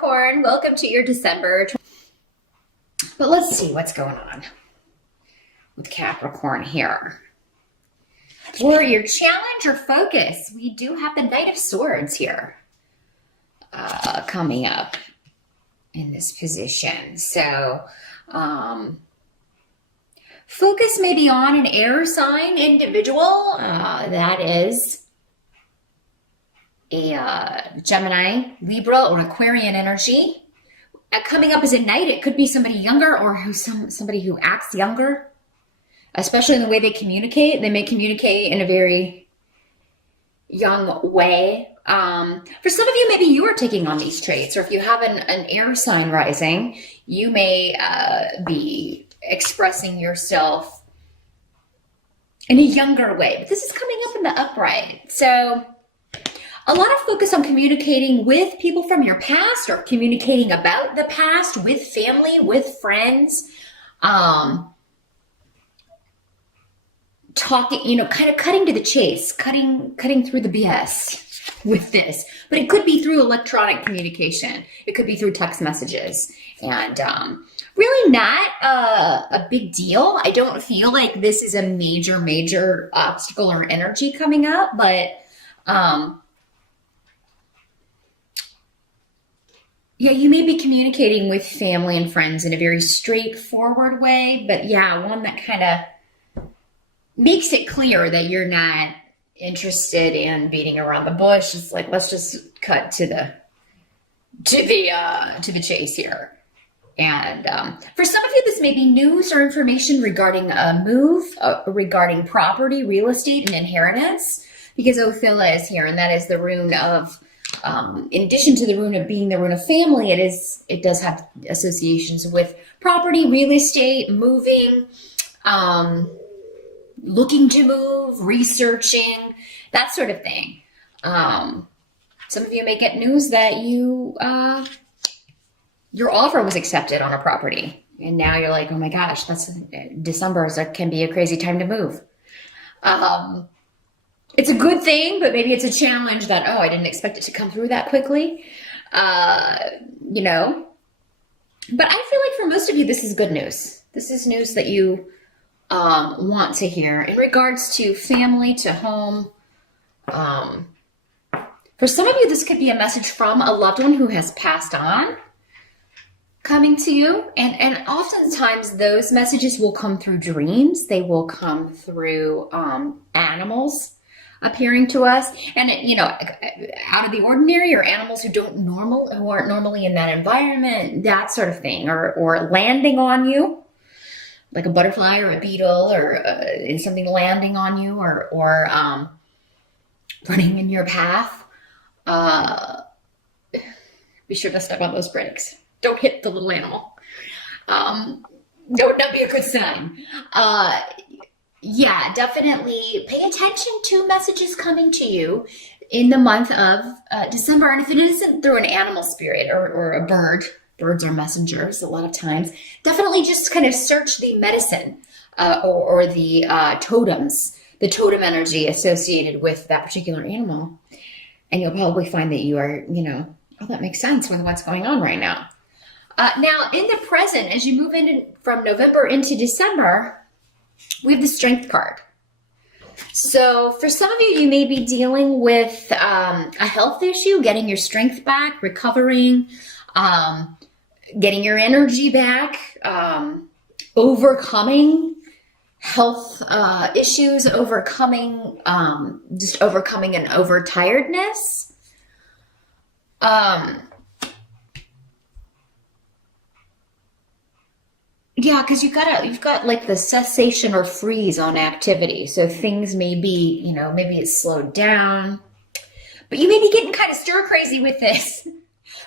Capricorn, welcome to your December. But let's see what's going on with Capricorn here. For your challenge or focus, we do have the Knight of Swords here coming up in this position. So focus may be on an air sign individual. That is a Gemini, Libra, or Aquarian energy. Coming up as a knight, it could be somebody younger or somebody who acts younger, especially in the way they communicate. They may communicate in a very young way. For some of you, maybe you are taking on these traits, or if you have an air sign rising, you may be expressing yourself in a younger way. But this is coming up in the upright. So a lot of focus on communicating with people from your past or communicating about the past with family, with friends. Talking, kind of cutting to the chase, cutting through the BS with this. But it could be through electronic communication. It could be through text messages. And really not a big deal. I don't feel like this is a major obstacle or energy coming up, but yeah, you may be communicating with family and friends in a very straightforward way, but yeah, one that kind of makes it clear that you're not interested in beating around the bush. It's like, let's just cut to the chase here. And for some of you, this may be news or information regarding a move, regarding property, real estate, and inheritance, because Ophila is here, and that is the rune of, in addition to the rune of being the rune of family, it does have associations with property, real estate, moving, looking to move, researching, that sort of thing. Some of you may get news that your offer was accepted on a property, and now you're like, oh my gosh, December can be a crazy time to move. It's a good thing, but maybe it's a challenge that, I didn't expect it to come through that quickly. But I feel like for most of you, this is good news. This is news that you want to hear in regards to family, to home. For some of you, this could be a message from a loved one who has passed on coming to you. And oftentimes those messages will come through dreams. They will come through animals appearing to us, and out of the ordinary, or animals who aren't normally in that environment, that sort of thing, or landing on you, like a butterfly or a beetle, or something landing on you, or running in your path. Be sure to step on those brakes. Don't hit the little animal. That would not be a good sign. Yeah, definitely pay attention to messages coming to you in the month of December. And if it isn't through an animal spirit or a bird, birds are messengers a lot of times, definitely just kind of search the medicine or the totems, the totem energy associated with that particular animal. And you'll probably find that you are, that makes sense with what's going on right now. Now, in the present, as you move from November into December, we have the Strength card. So for some of you, you may be dealing with a health issue, getting your strength back, recovering, getting your energy back, overcoming health issues, overcoming an overtiredness. Yeah, because you've got like the cessation or freeze on activity. So things may be, maybe it's slowed down, but you may be getting kind of stir crazy with this.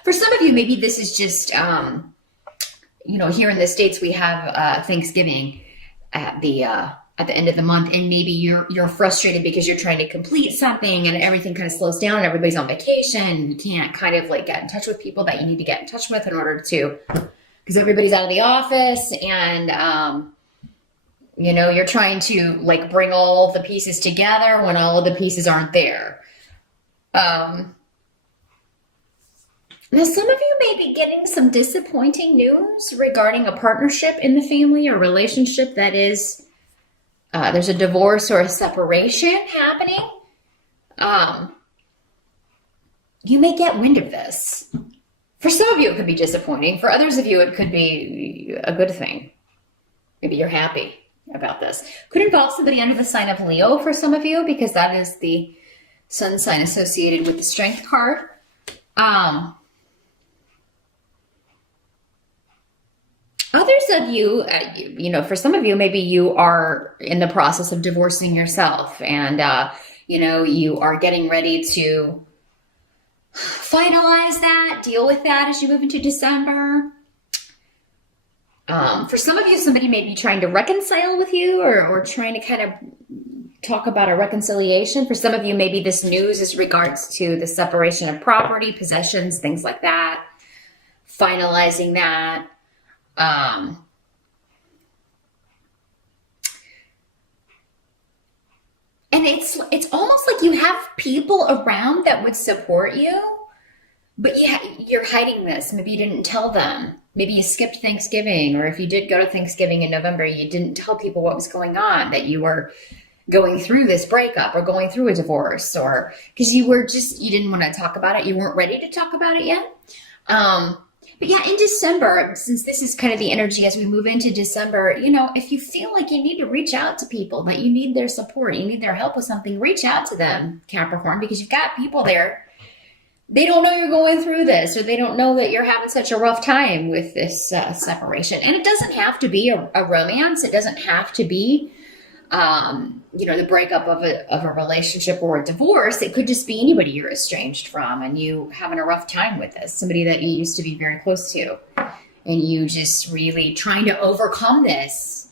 For some of you, maybe this is just, here in the States, we have Thanksgiving at the end of the month, and maybe you're frustrated because you're trying to complete something and everything kind of slows down and everybody's on vacation. You can't kind of like get in touch with people that you need to get in touch with in order to, because everybody's out of the office, and you're trying to like bring all the pieces together when all of the pieces aren't there. Now, some of you may be getting some disappointing news regarding a partnership in the family or relationship that is, there's a divorce or a separation happening. You may get wind of this. For some of you, it could be disappointing. For others of you, it could be a good thing. Maybe you're happy about this. Could involve somebody under the sign of Leo for some of you, because that is the sun sign associated with the Strength card. Others of you, for some of you, maybe you are in the process of divorcing yourself, and, you are getting ready to finalize that, deal with that as you move into December. For some of you, somebody may be trying to reconcile with you or trying to kind of talk about a reconciliation. For some of you, maybe this news is regards to the separation of property, possessions, things like that, finalizing that. And it's almost like you have people around that would support you, but you're hiding this. Maybe you didn't tell them. Maybe you skipped Thanksgiving, or if you did go to Thanksgiving in November, you didn't tell people what was going on, that you were going through this breakup or going through a divorce, or because you didn't want to talk about it. You weren't ready to talk about it yet. But yeah, in December, since this is kind of the energy as we move into December, if you feel like you need to reach out to people, that you need their support, you need their help with something, reach out to them, Capricorn, because you've got people there. They don't know you're going through this, or they don't know that you're having such a rough time with this separation. And it doesn't have to be a romance. It doesn't have to be, the breakup of a relationship or a divorce. It could just be anybody you're estranged from and you having a rough time with this, somebody that you used to be very close to, and you just really trying to overcome this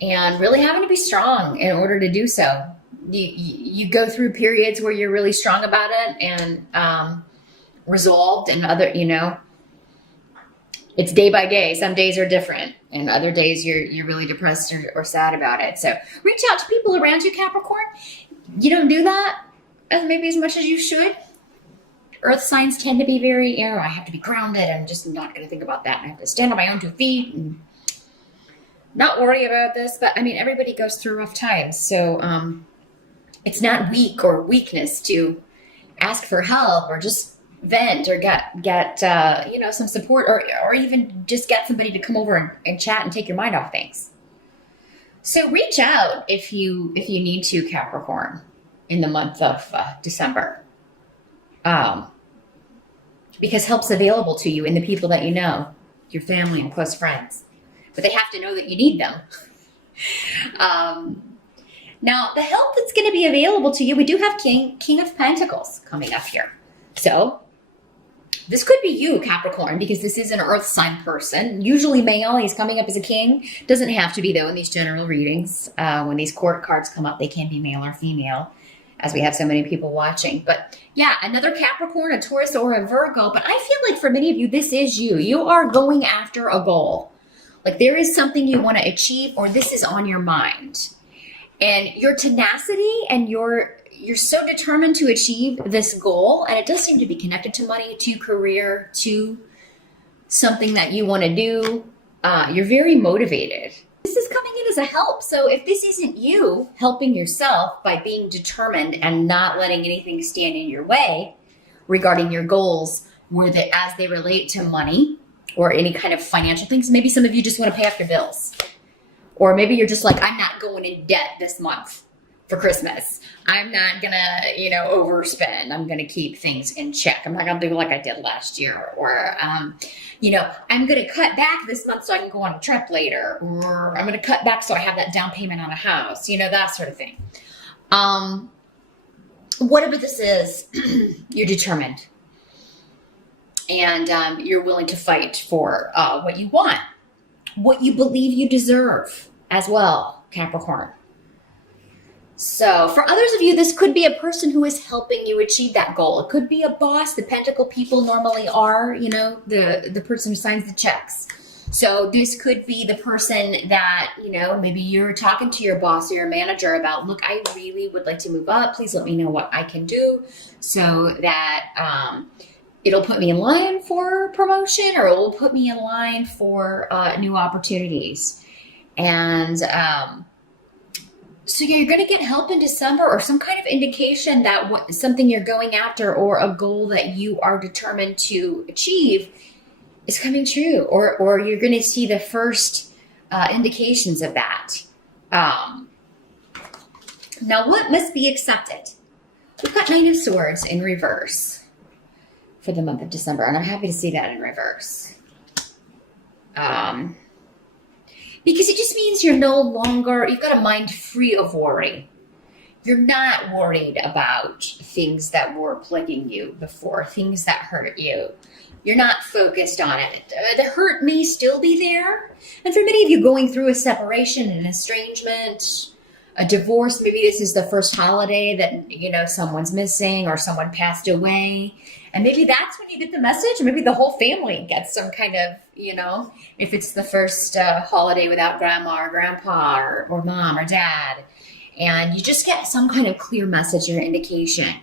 and really having to be strong in order to do so. You go through periods where you're really strong about it and resolved, and other, it's day by day. Some days are different, and other days you're really depressed or sad about it. So reach out to people around you, Capricorn. You don't do that maybe as much as you should. Earth signs tend to be very, I have to be grounded. I'm just not going to think about that. I have to stand on my own 2 feet and not worry about this. But everybody goes through rough times. So it's not weak or weakness to ask for help or just vent or get some support, or even just get somebody to come over and chat and take your mind off things. So reach out if you need to, Capricorn, in the month of December, because help's available to you in the people that you know, your family and close friends, but they have to know that you need them. Now, the help that's going to be available to you, we do have King of Pentacles coming up here. So this could be you, Capricorn, because this is an earth sign person. Usually male, he's coming up as a king. Doesn't have to be, though, in these general readings. When these court cards come up, they can be male or female, as we have so many people watching. But yeah, another Capricorn, a Taurus, or a Virgo. But I feel like for many of you, this is you. You are going after a goal. Like there is something you want to achieve, or this is on your mind. And your tenacity and you're so determined to achieve this goal, and it does seem to be connected to money, to career, to something that you want to do. You're very motivated. This is coming in as a help. So if this isn't you helping yourself by being determined and not letting anything stand in your way regarding your goals, as they relate to money or any kind of financial things, maybe some of you just want to pay off your bills. Or maybe you're just like, I'm not going in debt this month for Christmas. I'm not going to, overspend. I'm going to keep things in check. I'm not going to do like I did last year. Or, I'm going to cut back this month so I can go on a trip later. Or I'm going to cut back so I have that down payment on a house, that sort of thing. Whatever this is, you're determined. And you're willing to fight for what you want, what you believe you deserve as well, Capricorn. So for others of you, this could be a person who is helping you achieve that goal. It could be a boss. The Pentacle people normally are, the person who signs the checks. So this could be the person that, maybe you're talking to your boss or your manager about, look, I really would like to move up. Please let me know what I can do so that it'll put me in line for promotion, or it will put me in line for new opportunities. And so yeah, you're going to get help in December, or some kind of indication that something you're going after or a goal that you are determined to achieve is coming true, or you're going to see the first indications of that. Now, what must be accepted? We've got Knight of Swords in reverse for the month of December, and I'm happy to see that in reverse. Because it just means you've got a mind free of worry. You're not worried about things that were plaguing you before, things that hurt you. You're not focused on it. The hurt may still be there. And for many of you going through a separation, an estrangement, a divorce, maybe this is the first holiday that, someone's missing or someone passed away. And maybe that's when you get the message. Maybe the whole family gets some kind of, if it's the first holiday without grandma or grandpa or mom or dad. And you just get some kind of clear message or indication.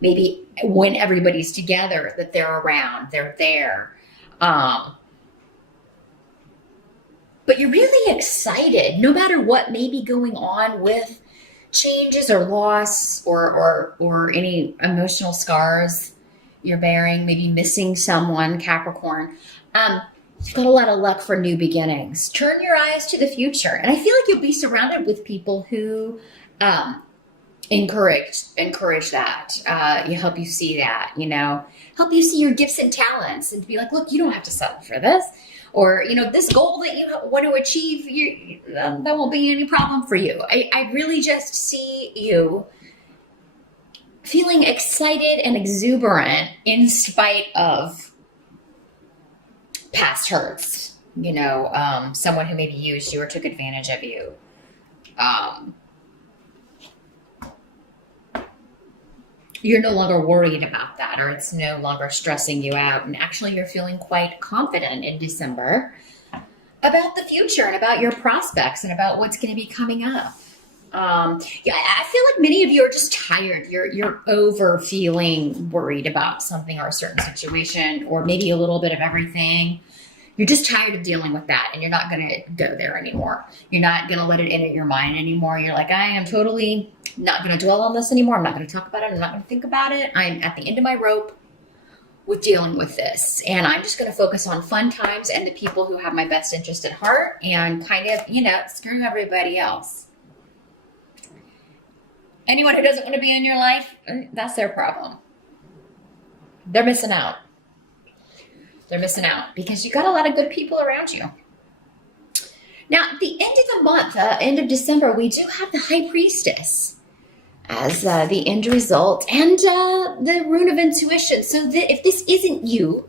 Maybe when everybody's together, that they're around, they're there. But you're really excited, no matter what may be going on with changes or loss or any emotional scars you're bearing, maybe missing someone, Capricorn. You've got a lot of luck for new beginnings. Turn your eyes to the future. And I feel like you'll be surrounded with people who encourage that. You help you see that, help you see your gifts and talents and be like, look, you don't have to settle for this. Or, this goal that you want to achieve, that won't be any problem for you. I really just see you feeling excited and exuberant in spite of past hurts. Someone who maybe used you or took advantage of you. You're no longer worried about that, or it's no longer stressing you out. And actually, you're feeling quite confident in December about the future and about your prospects and about what's going to be coming up. I feel like many of you are just tired. You're over feeling worried about something or a certain situation, or maybe a little bit of everything. You're just tired of dealing with that, and you're not going to go there anymore. You're not going to let it enter your mind anymore. You're like, I am totally not going to dwell on this anymore. I'm not going to talk about it. I'm not going to think about it. I'm at the end of my rope with dealing with this. And I'm just going to focus on fun times and the people who have my best interest at heart, and kind of, screw everybody else. Anyone who doesn't want to be in your life, that's their problem. They're missing out. They're missing out because you got a lot of good people around you. Now, at the end of the month, end of December, we do have the High Priestess as the end result, and the Rune of Intuition. So if this isn't you,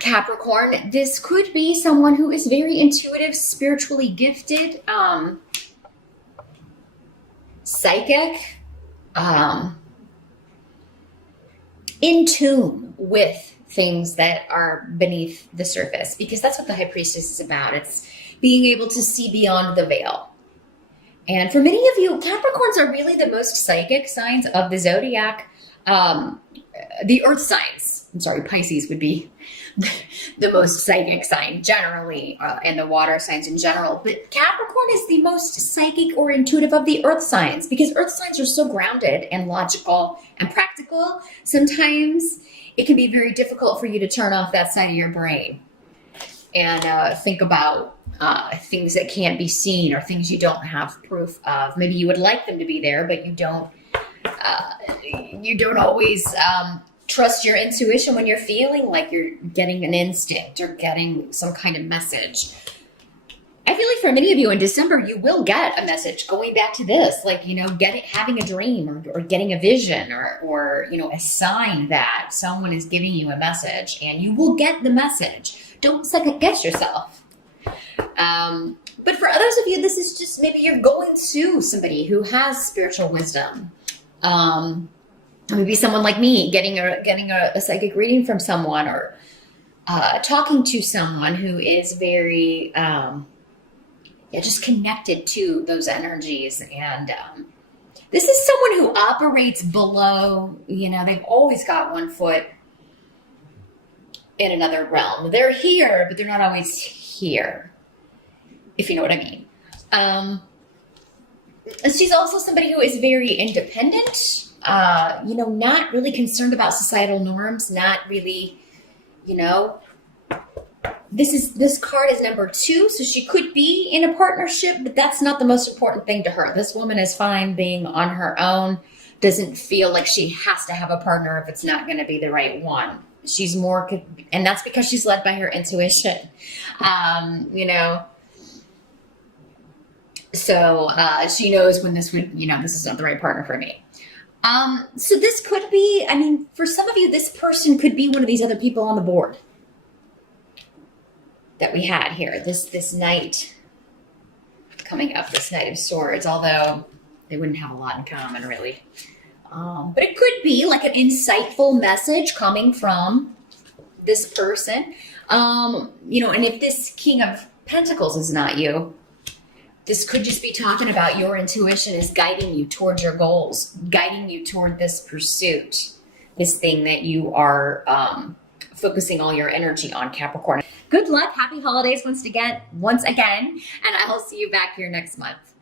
Capricorn, this could be someone who is very intuitive, spiritually gifted, psychic, in tune with things that are beneath the surface, because that's what the High Priestess is about. It's being able to see beyond the veil. And for many of you, Capricorns are really the most psychic signs of the zodiac. The earth signs, Pisces would be the most psychic sign generally, and the water signs in general. But Capricorn is the most psychic or intuitive of the earth signs, because earth signs are so grounded and logical and practical. Sometimes it can be very difficult for you to turn off that side of your brain and think about things that can't be seen, or things you don't have proof of. Maybe you would like them to be there, but you don't always trust your intuition when you're feeling like you're getting an instinct or getting some kind of message. I feel like for many of you in December, you will get a message going back to this, like, having a dream or getting a vision or a sign that someone is giving you a message, and you will get the message. Don't second guess yourself. But for others of you, this is just maybe you're going to somebody who has spiritual wisdom. Maybe someone like me getting a psychic reading from someone, or talking to someone who is very just connected to those energies, and This is someone who operates below, they've always got one foot in another realm. They're here, but they're not always here, if you know what I mean. She's also somebody who is very independent, not really concerned about societal norms, not really, this card is number 2, so she could be in a partnership, but that's not the most important thing to her. This woman is fine being on her own, doesn't feel like she has to have a partner if it's not going to be the right one. She's more, and that's because she's led by her intuition, So she knows when this is not the right partner for me. So this could be, for some of you, this person could be one of these other people on the board that we had here. This knight coming up, this Knight of Swords, although they wouldn't have a lot in common, really. But it could be like an insightful message coming from this person. And if this King of Pentacles is not you, this could just be talking about your intuition is guiding you towards your goals, guiding you toward this pursuit, this thing that you are focusing all your energy on, Capricorn. Good luck. Happy holidays once again. And I'll see you back here next month.